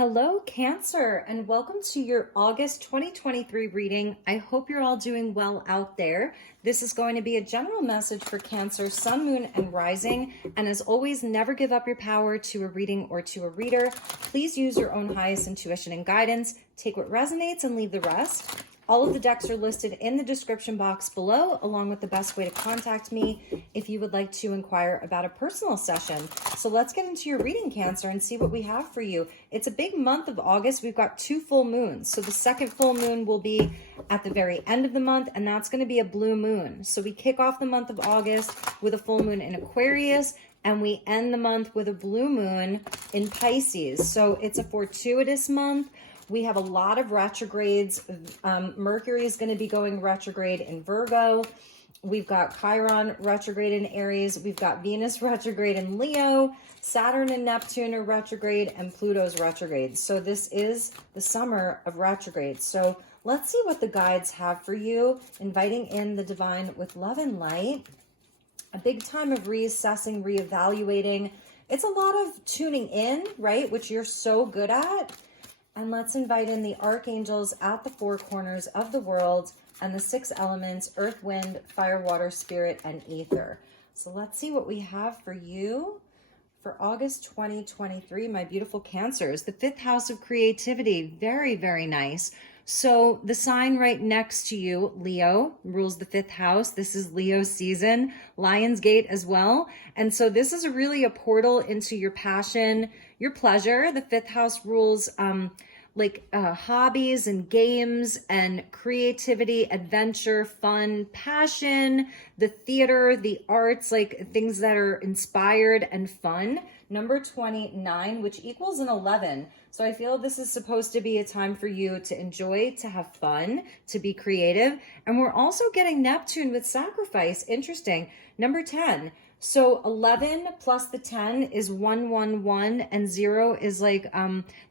Hello, Cancer, and welcome to your August 2023 reading. I hope you're all doing well out there. This is going to be a general message for Cancer, Sun, Moon, and Rising. And as always, never give up your power to a reading or to a reader. Please use your own highest intuition and guidance. Take what resonates and leave the rest. All of the decks are listed in the description box below, along with the best way to contact me if you would like to inquire about a personal session. So let's get into your reading, Cancer, and see what we have for you. It's a big month of August. We've got 2 full moons. So the second full moon will be at the very end of the month, and that's going to be a blue moon. So we kick off the month of August with a full moon in Aquarius, and we end the month with a blue moon in Pisces. So it's a fortuitous month. We have a lot of retrogrades. Mercury is going to be going retrograde in Virgo. We've got Chiron retrograde in Aries. We've got Venus retrograde in Leo. Saturn and Neptune are retrograde, and Pluto's retrograde. So this is the summer of retrogrades. So let's see what the guides have for you. Inviting in the divine with love and light. A big time of reassessing, reevaluating. It's a lot of tuning in, right? Which you're so good at. And let's invite in the archangels at the 4 corners of the world and the 6 elements, earth, wind, fire, water, spirit, and ether. So let's see what we have for you for August 2023, my beautiful Cancers. The 5th house of creativity, very, very nice. So the sign right next to you, Leo, rules the 5th house. This is Leo season, Lionsgate as well. And so this is really a portal into your passion, your pleasure. The 5th house rules hobbies and games and creativity, adventure, fun, passion, the theater, the arts, like things that are inspired and fun. Number 29, which equals an 11. So I feel this is supposed to be a time for you to enjoy, to have fun, to be creative. And we're also getting Neptune with sacrifice. Interesting. Number 10. So 11 plus the 10 is 111, and 0 is like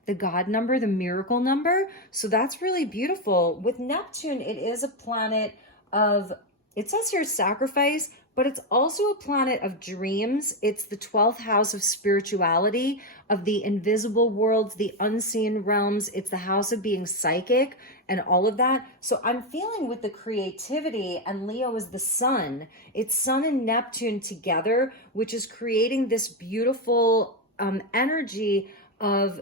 the God number, the miracle number. So that's really beautiful. With Neptune, it is a planet of, it says here sacrifice, but it's also a planet of dreams. It's the 12th house of spirituality, of the invisible worlds, the unseen realms. It's the house of being psychic and all of that. So I'm feeling with the creativity, and Leo is the sun. It's Sun and Neptune together, which is creating this beautiful energy of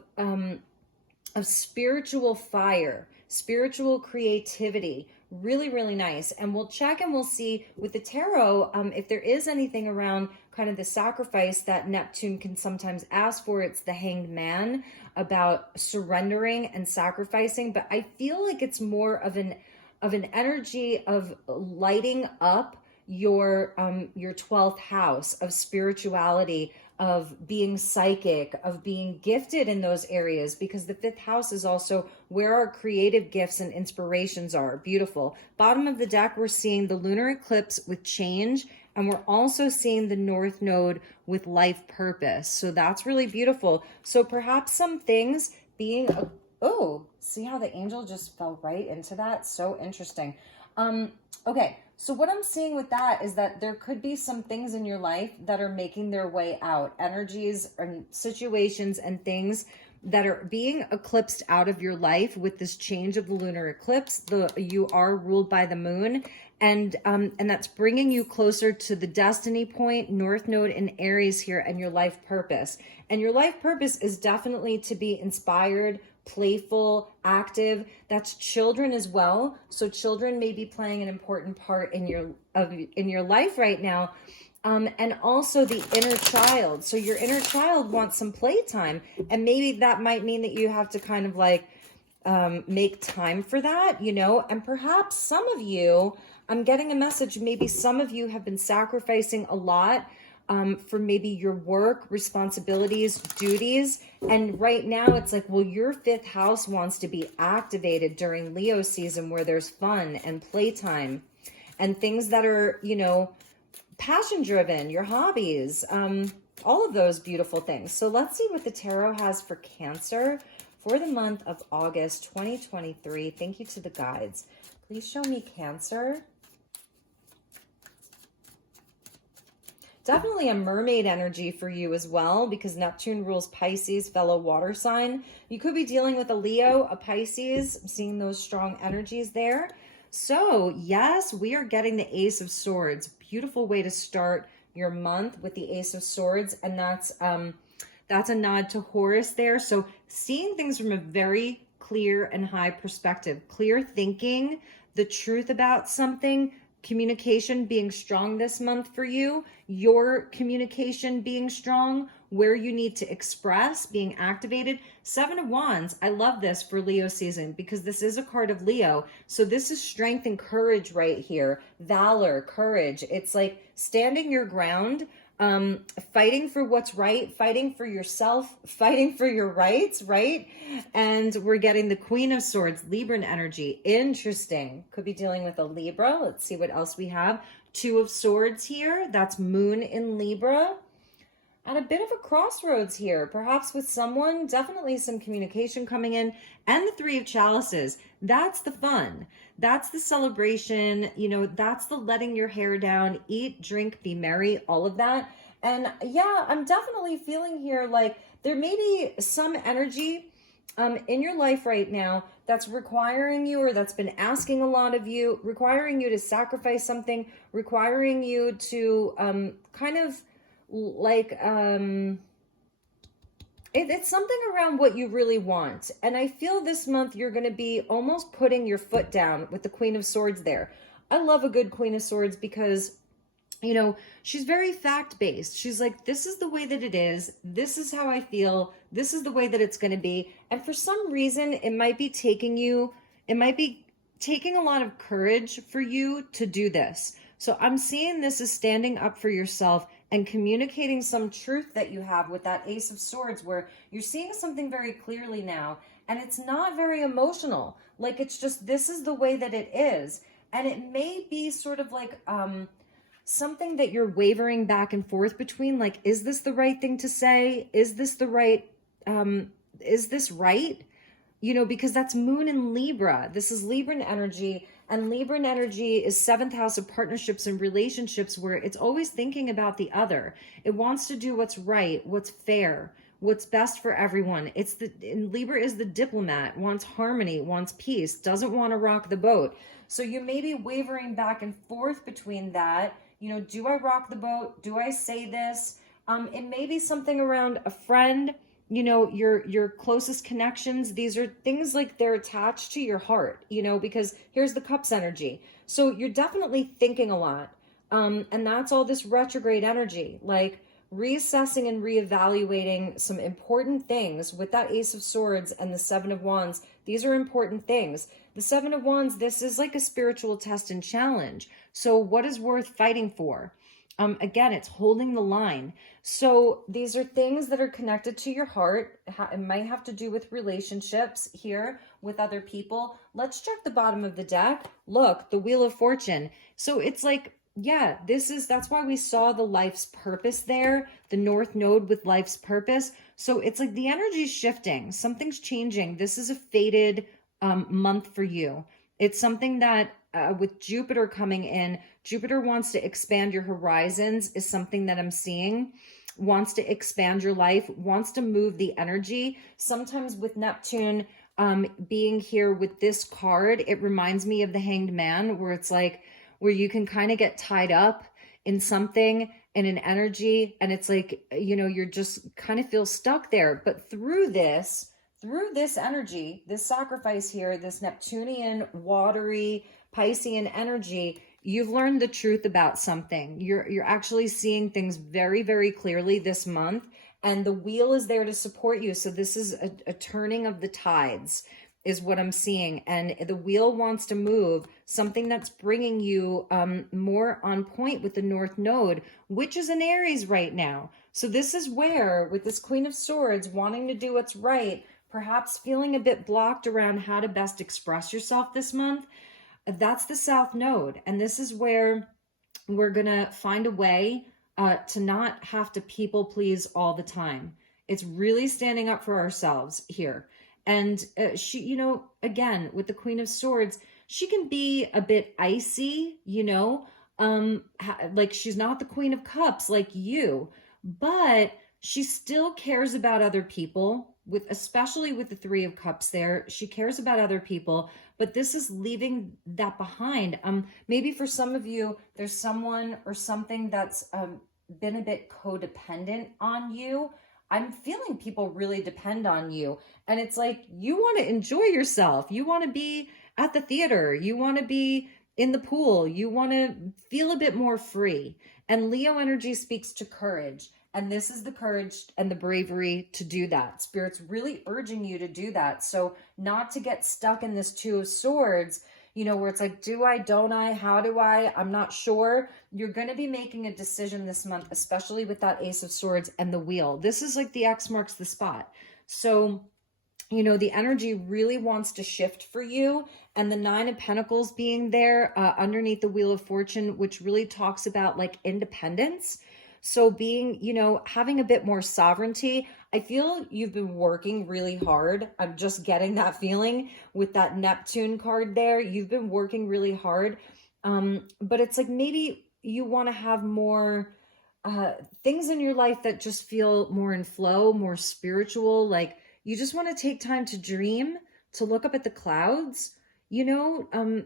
spiritual fire, spiritual creativity. Really, really nice. And we'll check and we'll see with the tarot if there is anything around kind of the sacrifice that Neptune can sometimes ask for. It's the Hanged Man, about surrendering and sacrificing. But I feel like it's more of an energy of lighting up your 12th house of spirituality, of being psychic, of being gifted in those areas, because the 5th house is also where our creative gifts and inspirations are. Beautiful. Bottom of the deck, we're seeing the lunar eclipse with change, and we're also seeing the North Node with life purpose. So that's really beautiful. So perhaps some things being, oh, see how the angel just fell right into that? So interesting. Okay, so what I'm seeing with that is that there could be some things in your life that are making their way out, energies and situations and things that are being eclipsed out of your life with this change of the lunar eclipse. You are ruled by the moon, and that's bringing you closer to the destiny point, North Node in Aries here, and your life purpose. And your life purpose is definitely to be inspired, playful, active. That's children as well. So children may be playing an important part in your life right now. And also the inner child. So your inner child wants some playtime, and maybe that might mean that you have to kind of like make time for that, you know. And perhaps some of you, I'm getting a message, maybe some of you have been sacrificing a lot for maybe your work, responsibilities, duties. And right now it's like, well, your 5th house wants to be activated during Leo season, where there's fun and playtime and things that are, you know, passion driven, your hobbies, all of those beautiful things. So let's see what the tarot has for Cancer for the month of August 2023. Thank you to the guides. Please show me Cancer. Definitely a mermaid energy for you as well, because Neptune rules Pisces, fellow water sign. You could be dealing with a Leo, a Pisces. I'm seeing those strong energies there. So yes, we are getting the Ace of Swords. Beautiful way to start your month with the Ace of Swords. And that's a nod to Horus there. So seeing things from a very clear and high perspective, clear thinking, the truth about something, communication being strong this month for you, your communication being strong, where you need to express, being activated. Seven of Wands, I love this for Leo season because this is a card of Leo. So this is strength and courage right here. Valor, courage. It's like standing your ground, fighting for what's right, fighting for yourself, fighting for your rights, right? And we're getting the Queen of Swords, Libran energy. Interesting. Could be dealing with a Libra. Let's see what else we have. Two of Swords here. That's Moon in Libra. And a bit of a crossroads here, perhaps with someone, definitely some communication coming in. And the Three of Chalices. That's the fun. That's the celebration. You know, that's the letting your hair down, eat, drink, be merry, all of that. And yeah, I'm definitely feeling here like there may be some energy in your life right now that's requiring you, or that's been asking a lot of you, requiring you to sacrifice something, requiring you to kind of like it's something around what you really want. And I feel this month you're going to be almost putting your foot down with the Queen of Swords there. I love a good Queen of Swords because, you know, she's very fact-based. She's like, this is the way that it is. This is how I feel. This is the way that it's going to be. And for some reason, it might be taking a lot of courage for you to do this. So I'm seeing this as standing up for yourself and communicating some truth that you have with that Ace of Swords, where you're seeing something very clearly now, and it's not very emotional. Like, it's just, this is the way that it is. And it may be sort of like something that you're wavering back and forth between, like, is this the right thing to say? Is this the right, is this right? You know, because that's Moon in Libra. This is Libran energy. And Libran energy is 7th house of partnerships and relationships, where it's always thinking about the other. It wants to do what's right, what's fair, what's best for everyone. And Libra is the diplomat, wants harmony, wants peace, doesn't want to rock the boat. So you may be wavering back and forth between that. You know, do I rock the boat? Do I say this? It may be something around a friend, you know, your closest connections. These are things like they're attached to your heart, you know, because here's the Cups energy. So you're definitely thinking a lot. And that's all this retrograde energy, like reassessing and reevaluating some important things with that Ace of Swords and the Seven of Wands. These are important things. The Seven of Wands, this is like a spiritual test and challenge. So what is worth fighting for? Again, it's holding the line. So these are things that are connected to your heart. It might have to do with relationships here with other people. Let's check the bottom of the deck. Look, the Wheel of Fortune. So it's like, yeah, that's why we saw the life's purpose there, the North Node with life's purpose. So it's like the energy's shifting. Something's changing. This is a fated month for you. It's something that with Jupiter coming in, Jupiter wants to expand your horizons, is something that I'm seeing. Wants to expand your life, wants to move the energy. Sometimes with Neptune being here with this card, it reminds me of the Hanged Man, where it's like, where you can kind of get tied up in something, in an energy, and it's like, you know, you're just kind of feel stuck there. But through this energy, this sacrifice here, this Neptunian, watery, Piscean energy, you've learned the truth about something. You're actually seeing things very, very clearly this month, and the wheel is there to support you. So this is a turning of the tides is what I'm seeing. And the wheel wants to move, something that's bringing you more on point with the North Node, which is in Aries right now. So this is where, with this Queen of Swords, wanting to do what's right, perhaps feeling a bit blocked around how to best express yourself this month, that's the South Node. And this is where we're going to find a way to not have to people please all the time. It's really standing up for ourselves here. And she, you know, again, with the Queen of Swords, she can be a bit icy, you know, like she's not the Queen of Cups like you, but she still cares about other people, with especially with the Three of Cups there. She cares about other people, but this is leaving that behind. Maybe for some of you, there's someone or something that's been a bit codependent on you. I'm feeling people really depend on you. And it's like, you want to enjoy yourself. You want to be at the theater. You want to be in the pool. You want to feel a bit more free. And Leo energy speaks to courage. And this is the courage and the bravery to do that. Spirit's really urging you to do that. So not to get stuck in this Two of Swords, you know, where it's like, do I, don't I, how do I, I'm not sure. You're going to be making a decision this month, especially with that Ace of Swords and the Wheel. This is like the X marks the spot. So, you know, the energy really wants to shift for you. And the Nine of Pentacles being there underneath the Wheel of Fortune, which really talks about like independence. So being, you know, having a bit more sovereignty. I feel you've been working really hard. I'm just getting that feeling with that Neptune card there. You've been working really hard. But it's like maybe you want to have more things in your life that just feel more in flow, more spiritual. Like you just want to take time to dream, to look up at the clouds, you know,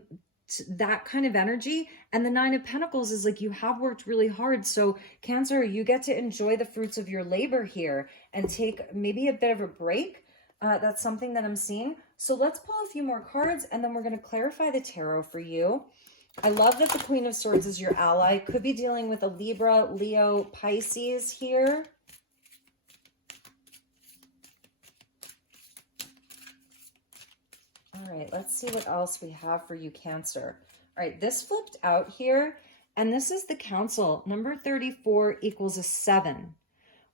that kind of energy. And the Nine of Pentacles is like, you have worked really hard. So Cancer, you get to enjoy the fruits of your labor here and take maybe a bit of a break. That's something that I'm seeing. So let's pull a few more cards and then we're going to clarify the tarot for you. I love that the Queen of Swords is your ally. Could be dealing with a Libra, Leo, Pisces here. All right, let's see what else we have for you, Cancer. All right, this flipped out here, and this is the Council. Number 34 equals a 7.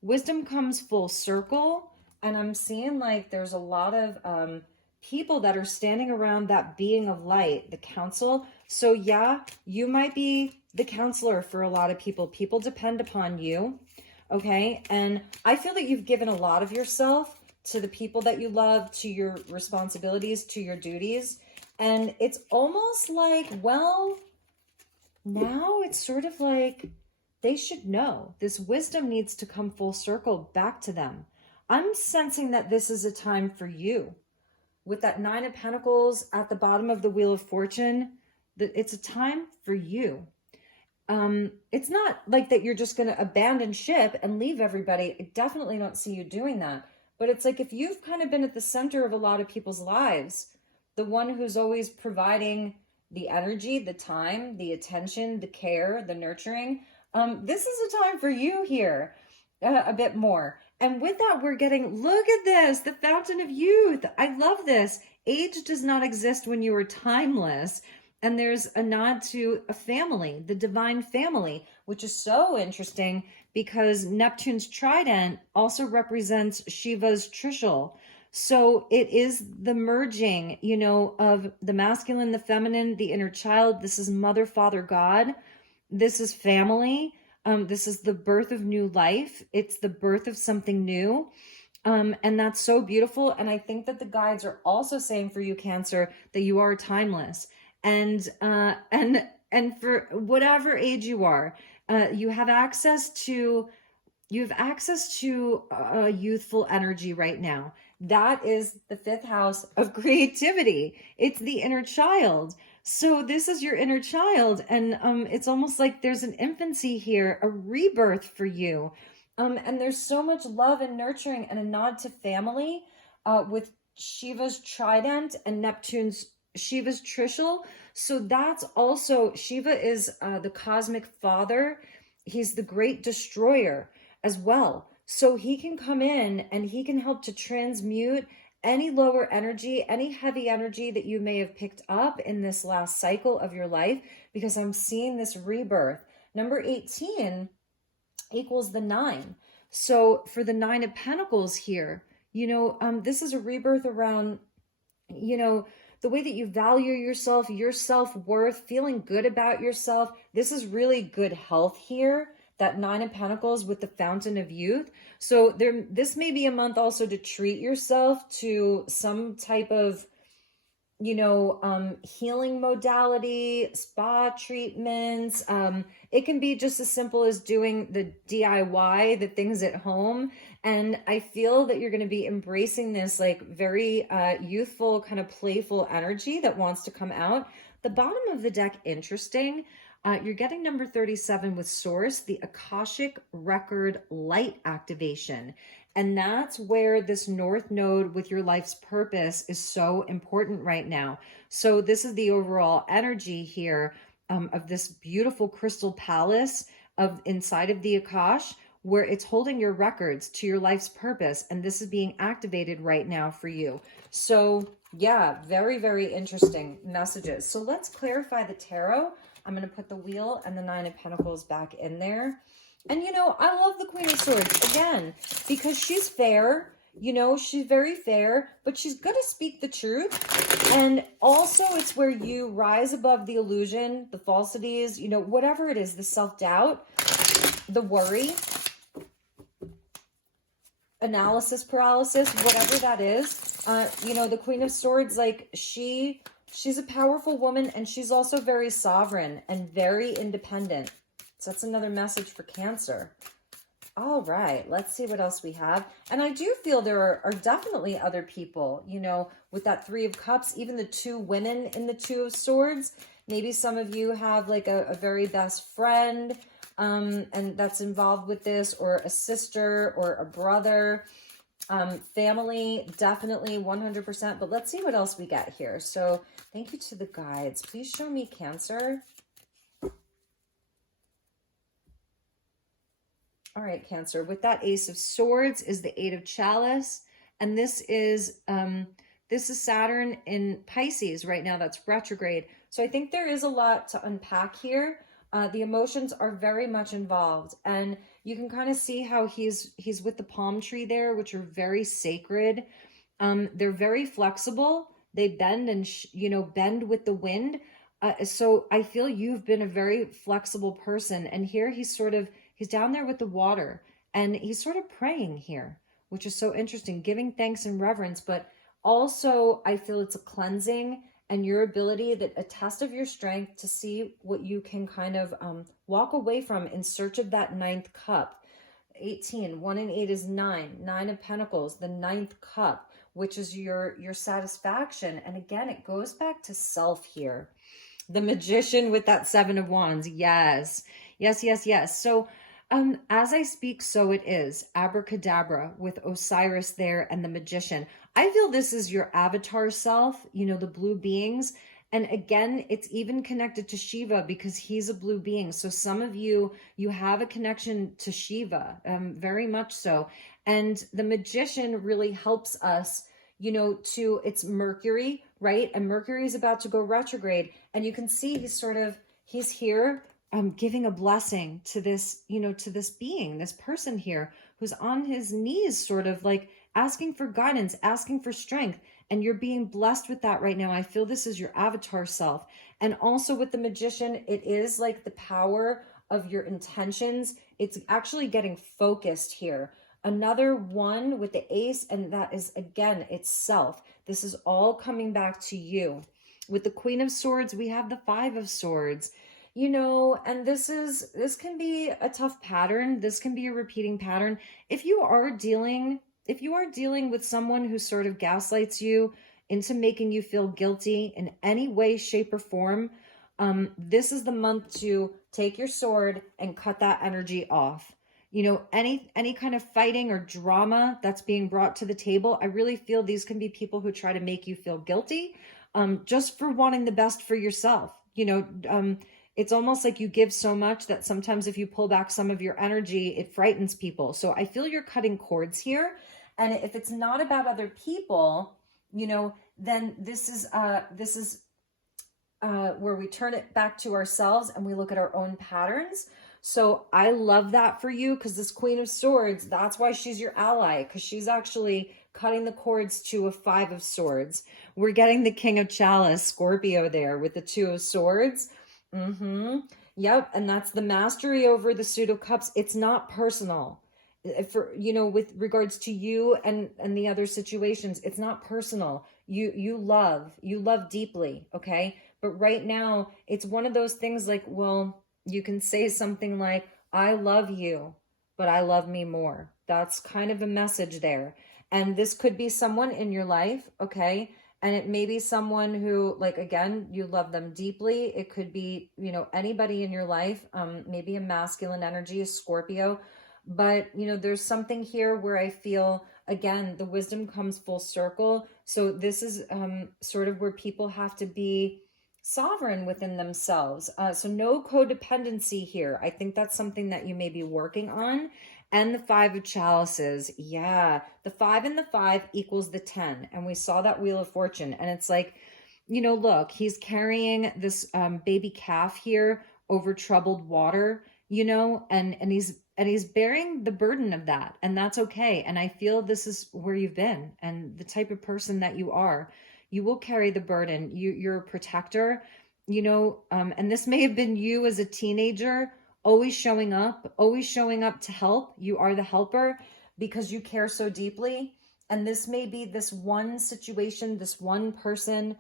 Wisdom comes full circle, and I'm seeing like there's a lot of people that are standing around that being of light, the Council. So yeah, you might be the counselor for a lot of people. People depend upon you, okay? And I feel that you've given a lot of yourself to the people that you love, to your responsibilities, to your duties. And it's almost like, well, now it's sort of like they should know. This wisdom needs to come full circle back to them. I'm sensing that this is a time for you. With that Nine of Pentacles at the bottom of the Wheel of Fortune, it's a time for you. It's not like that you're just going to abandon ship and leave everybody. I definitely don't see you doing that. But it's like if you've kind of been at the center of a lot of people's lives, the one who's always providing the energy, the time, the attention, the care, the nurturing, this is a time for you here a bit more. And with that, we're getting, look at this, the Fountain of Youth. I love this. Age does not exist when you are timeless. And there's a nod to a family, the divine family, which is so interesting because Neptune's trident also represents Shiva's Trishul. So it is the merging, you know, of the masculine, the feminine, the inner child. This is mother, father, God. This is family. This is the birth of new life. It's the birth of something new. And that's so beautiful. And I think that the guides are also saying for you, Cancer, that you are timeless. And for whatever age you are, you have access to a youthful energy right now. That is the 5th house of creativity. It's the inner child. So this is your inner child. And it's almost like there's an infancy here, a rebirth for you. And there's so much love and nurturing and a nod to family with Shiva's trident and Neptune's Shiva's Trishul. So that's also, Shiva is the cosmic father. He's the great destroyer as well. So he can come in and he can help to transmute any lower energy, any heavy energy that you may have picked up in this last cycle of your life, because I'm seeing this rebirth. Number 18 equals the 9. So for the 9 of Pentacles here, you know, this is a rebirth around, you know, the way that you value yourself, your self-worth, feeling good about yourself. This is really good health here. That 9 of Pentacles with the Fountain of Youth. So this may be a month also to treat yourself to some type of healing modality, spa treatments. It can be just as simple as doing the DIY, the things at home. And I feel that you're going to be embracing this like very youthful, kind of playful energy that wants to come out. The bottom of the deck, interesting. You're getting number 37 with Source, the Akashic Record Light Activation. And that's where this North Node with your life's purpose is so important right now. So this is the overall energy here of this beautiful crystal palace of inside of the Akash, where it's holding your records to your life's purpose. And this is being activated right now for you. So yeah, very, very interesting messages. So let's clarify the tarot. I'm going to put the Wheel and the Nine of Pentacles back in there. And, I love the Queen of Swords, again, because she's fair, she's very fair, but she's going to speak the truth. And also it's where you rise above the illusion, the falsities, whatever it is, the self-doubt, the worry, analysis paralysis, whatever that is. The Queen of Swords, like she's a powerful woman, and she's also very sovereign and very independent. So that's another message for Cancer. All right, let's see what else we have. And I do feel there are definitely other people, with that Three of Cups, even the two women in the Two of Swords. Maybe some of you have like a very best friend and that's involved with this, or a sister or a brother. Family, definitely 100%. But let's see what else we get here. So thank you to the guides. Please show me Cancer. All right, Cancer, with that Ace of Swords is the Eight of Chalice. And this is Saturn in Pisces right now. That's retrograde. So I think there is a lot to unpack here. The emotions are very much involved. And you can kind of see how he's with the palm tree there, which are very sacred. They're very flexible. They bend and, bend with the wind. So I feel you've been a very flexible person. And here he's down there with the water, and he's sort of praying here, which is so interesting, giving thanks and reverence. But also I feel it's a cleansing and your ability, that a test of your strength to see what you can kind of walk away from in search of that ninth cup. 18, 1 and 8 is 9, 9 of Pentacles, the ninth cup, which is your satisfaction. And again, it goes back to self here. The Magician with that 7 of Wands. Yes, yes, yes, yes. So as I speak, so it is. Abracadabra with Osiris there and the Magician. I feel this is your avatar self, the blue beings. And again, it's even connected to Shiva because he's a blue being. So some of you have a connection to Shiva, very much so. And the Magician really helps us, it's Mercury, right? And Mercury is about to go retrograde. And you can see he's here giving a blessing to this, to this being, this person here who's on his knees, sort of like asking for guidance, asking for strength. And you're being blessed with that right now. I feel this is your avatar self. And also with the Magician, it is like the power of your intentions. It's actually getting focused here. Another one with the Ace, and that is, again, it's self. This is all coming back to you. With the Queen of Swords, we have the Five of Swords. And this can be a tough pattern. This can be a repeating pattern. If you are dealing with someone who sort of gaslights you into making you feel guilty in any way, shape, or form, this is the month to take your sword and cut that energy off. Any kind of fighting or drama that's being brought to the table, I really feel these can be people who try to make you feel guilty, just for wanting the best for yourself. It's almost like you give so much that sometimes if you pull back some of your energy, it frightens people. So I feel you're cutting cords here. And if it's not about other people, then this is where we turn it back to ourselves and we look at our own patterns. So I love that for you, because this Queen of Swords, that's why she's your ally, because she's actually cutting the cords to a Five of Swords. We're getting the King of Chalice, Scorpio there with the Two of Swords. Yep. And that's the mastery over the Suit of Cups. It's not personal. for, you know, with regards to you and the other situations, it's not personal. You love deeply, okay? But right now it's one of those things like, well, you can say something like, I love you, but I love me more. That's kind of a message there. And this could be someone in your life, okay? And it may be someone who, like, again, you love them deeply. It could be, you know, anybody in your life, maybe a masculine energy, a Scorpio. But, you know, there's something here where I feel, again, the wisdom comes full circle. So this is sort of where people have to be sovereign within themselves. So no codependency here. I think that's something that you may be working on. And the 5 of chalices. Yeah. The 5 and the 5 equals the 10. And we saw that Wheel of Fortune. And it's like, you know, look, he's carrying this baby calf here over troubled water, you know, and he's bearing the burden of that. And that's okay. And I feel this is where you've been and the type of person that you are. You will carry the burden. You're a protector, you know, and this may have been you as a teenager, always showing up to help. You are the helper because you care so deeply. And this may be this one situation, this one person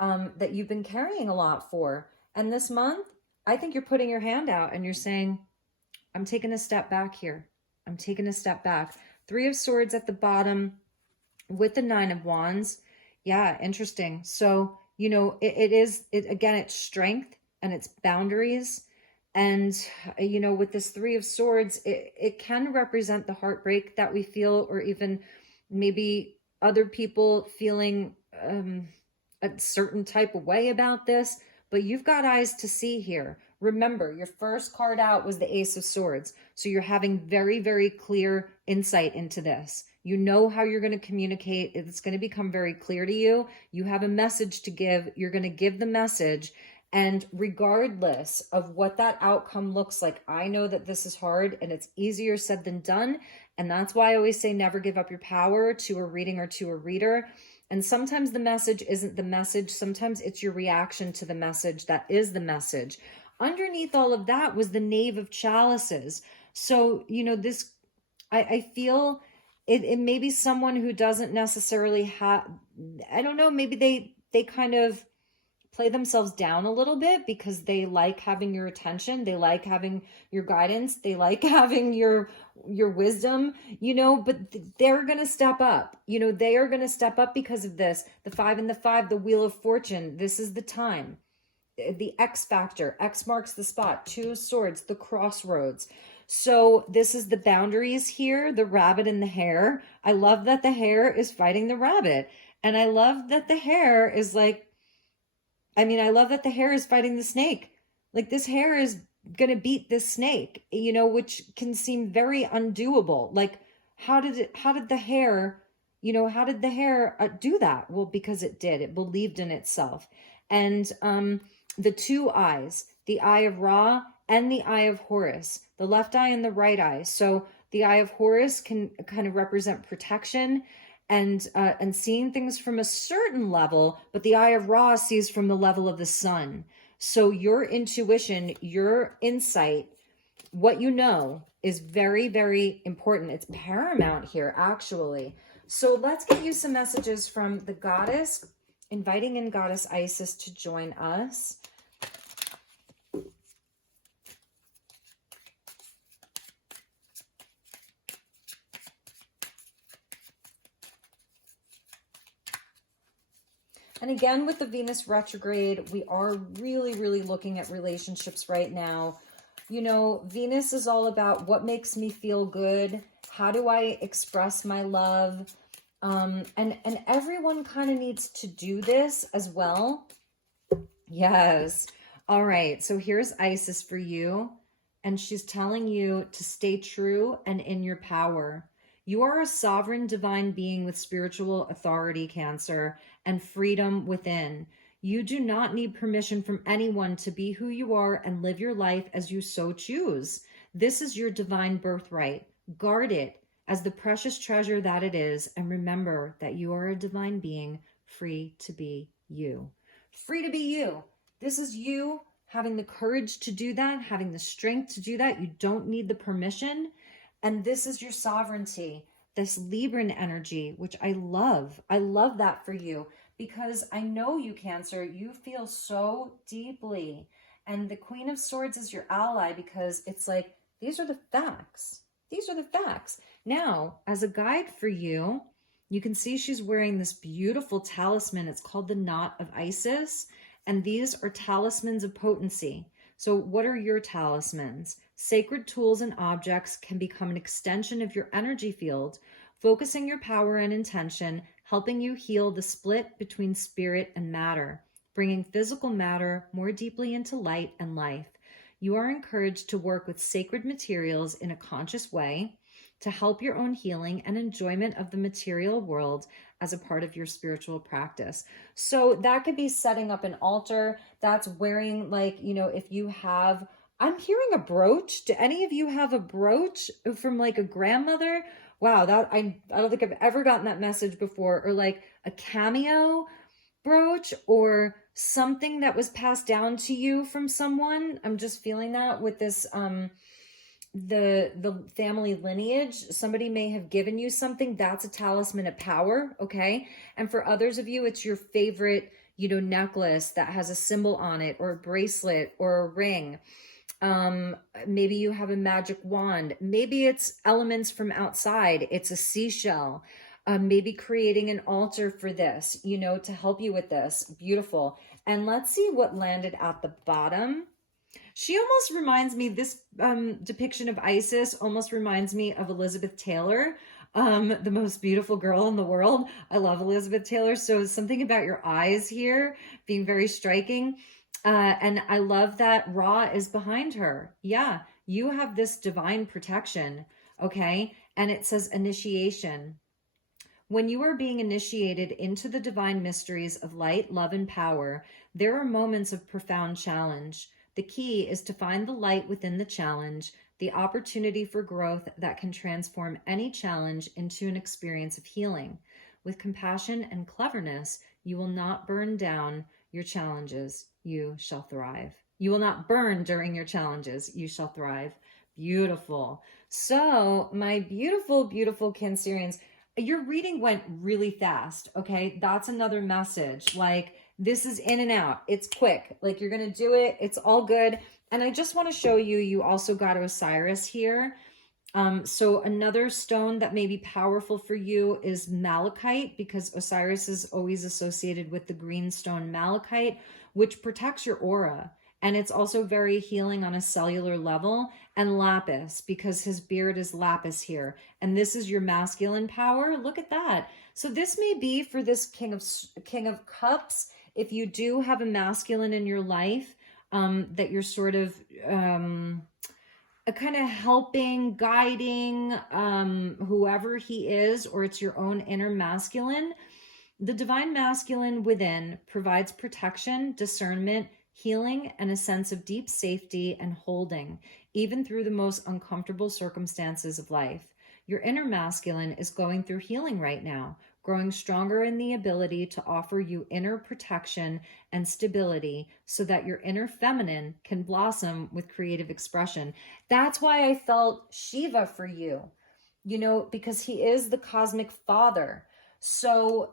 that you've been carrying a lot for. And this month, I think you're putting your hand out and you're saying, I'm taking a step back here. I'm taking a step back. 3 of Swords at the bottom with the 9 of Wands. Yeah, interesting. So, you know, again, it's strength and it's boundaries. And, you know, with this 3 of Swords, it can represent the heartbreak that we feel, or even maybe other people feeling a certain type of way about this. But you've got eyes to see here. Remember, your first card out was the Ace of Swords. So you're having very, very clear insight into this. You know how you're going to communicate. It's going to become very clear to you. You have a message to give. You're going to give the message. And regardless of what that outcome looks like, I know that this is hard and it's easier said than done. And that's why I always say never give up your power to a reading or to a reader. And sometimes the message isn't the message. Sometimes it's your reaction to the message that is the message. Underneath all of that was the Knave of Chalices. So, you know, this, I feel it may be someone who doesn't necessarily have, I don't know, maybe they kind of play themselves down a little bit because they like having your attention. They like having your guidance. They like having your wisdom, you know, but they're going to step up. You know, they are going to step up because of this. The 5 and the 5, the Wheel of Fortune. This is the time. The X factor. X marks the spot. 2 of Swords, the crossroads. So this is the boundaries here, the rabbit and the hare. I love that the hare is fighting the rabbit. And I love that the hare is like, I love that the hare is fighting the snake. Like, this hare is going to beat this snake, you know, which can seem very undoable. Like, how did the hare do that? Well, because it did. It believed in itself. And the 2 eyes, the eye of Ra and the eye of Horus, the left eye and the right eye. So the eye of Horus can kind of represent protection and seeing things from a certain level, but the eye of Ra sees from the level of the sun. So your intuition, your insight, what you know is very, very important. It's paramount here, actually. So let's get you some messages from the goddess, inviting in Goddess Isis to join us. And again, with the Venus retrograde, we are really, really looking at relationships right now. You know, Venus is all about what makes me feel good. How do I express my love? And everyone kind of needs to do this as well. Yes. All right. So here's Isis for you. And she's telling you to stay true and in your power. You are a sovereign divine being with spiritual authority, Cancer, and freedom within. You do not need permission from anyone to be who you are and live your life as you so choose. This is your divine birthright. Guard it as the precious treasure that it is, and remember that you are a divine being, free to be you. Free to be you. This is you having the courage to do that, having the strength to do that. You don't need the permission. And this is your sovereignty, this Libran energy, which I love. I love that for you because I know you, Cancer, you feel so deeply. And the Queen of Swords is your ally because it's like, these are the facts. These are the facts. Now, as a guide for you, you can see she's wearing this beautiful talisman. It's called the Knot of Isis. And these are talismans of potency. So what are your talismans? Sacred tools and objects can become an extension of your energy field, focusing your power and intention, helping you heal the split between spirit and matter, bringing physical matter more deeply into light and life. You are encouraged to work with sacred materials in a conscious way to help your own healing and enjoyment of the material world as a part of your spiritual practice. So that could be setting up an altar. That's wearing, like, you know, if you have, I'm hearing a brooch. Do any of you have a brooch from like a grandmother? Wow, that I don't think I've ever gotten that message before. Or like a cameo brooch or something that was passed down to you from someone. I'm just feeling that with this the family lineage. Somebody may have given you something. That's a talisman of power. Okay. And for others of you, it's your favorite, you know, necklace that has a symbol on it, or a bracelet, or a ring. Maybe you have a magic wand. Maybe it's elements from outside. It's a seashell. Maybe creating an altar for this, you know, to help you with this. Beautiful. And let's see what landed at the bottom. She almost reminds me, this depiction of Isis almost reminds me of Elizabeth Taylor, the most beautiful girl in the world. I love Elizabeth Taylor. So something about your eyes here being very striking. And I love that Ra is behind her. Yeah, you have this divine protection. Okay. And it says initiation. When you are being initiated into the divine mysteries of light, love, and power, there are moments of profound challenge. The key is to find the light within the challenge, the opportunity for growth that can transform any challenge into an experience of healing. With compassion and cleverness, you will not burn down your challenges. You shall thrive. You will not burn during your challenges. You shall thrive. Beautiful. So, my beautiful, beautiful Cancerians, your reading went really fast. Okay. That's another message. Like, this is in and out. It's quick. Like, you're going to do it. It's all good. And I just want to show you, you also got Osiris here. So another stone that may be powerful for you is malachite, because Osiris is always associated with the green stone malachite, which protects your aura. And it's also very healing on a cellular level. And lapis, because his beard is lapis here. And this is your masculine power. Look at that. So this may be for this King of Cups. If you do have a masculine in your life, that you're sort of kind of helping, guiding whoever he is, or it's your own inner masculine. The divine masculine within provides protection, discernment, healing, and a sense of deep safety and holding, even through the most uncomfortable circumstances of life. Your inner masculine is going through healing right now, growing stronger in the ability to offer you inner protection and stability so that your inner feminine can blossom with creative expression. That's why I felt Shiva for you, you know, because he is the cosmic father. So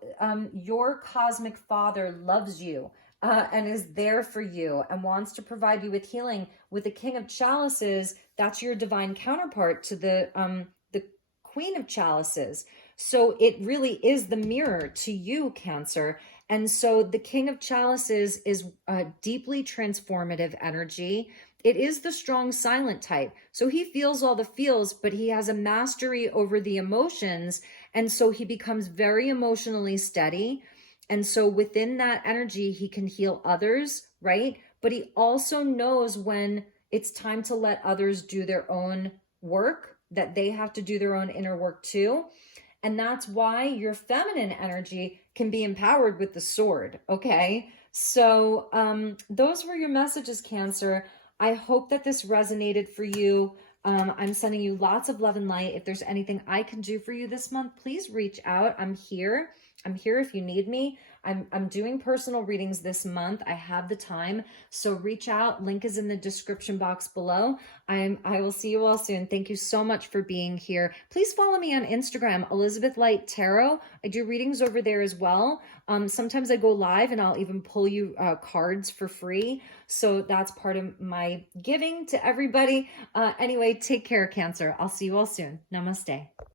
your cosmic father loves you and is there for you and wants to provide you with healing. With the King of Chalices, that's your divine counterpart to the Queen of Chalices. So it really is the mirror to you, Cancer. And so the King of Chalices is a deeply transformative energy. It is the strong silent type. So he feels all the feels, but he has a mastery over the emotions. And so he becomes very emotionally steady. And so within that energy, he can heal others, right? But he also knows when it's time to let others do their own work, that they have to do their own inner work too. And that's why your feminine energy can be empowered with the sword, okay? So those were your messages, Cancer. I hope that this resonated for you. I'm sending you lots of love and light. If there's anything I can do for you this month, please reach out. I'm here. I'm here if you need me. I'm doing personal readings this month. I have the time. So reach out. Link is in the description box below. I will see you all soon. Thank you so much for being here. Please follow me on Instagram, Elizabeth Light Tarot. I do readings over there as well. Sometimes I go live and I'll even pull you cards for free. So that's part of my giving to everybody. Anyway, take care, Cancer. I'll see you all soon. Namaste.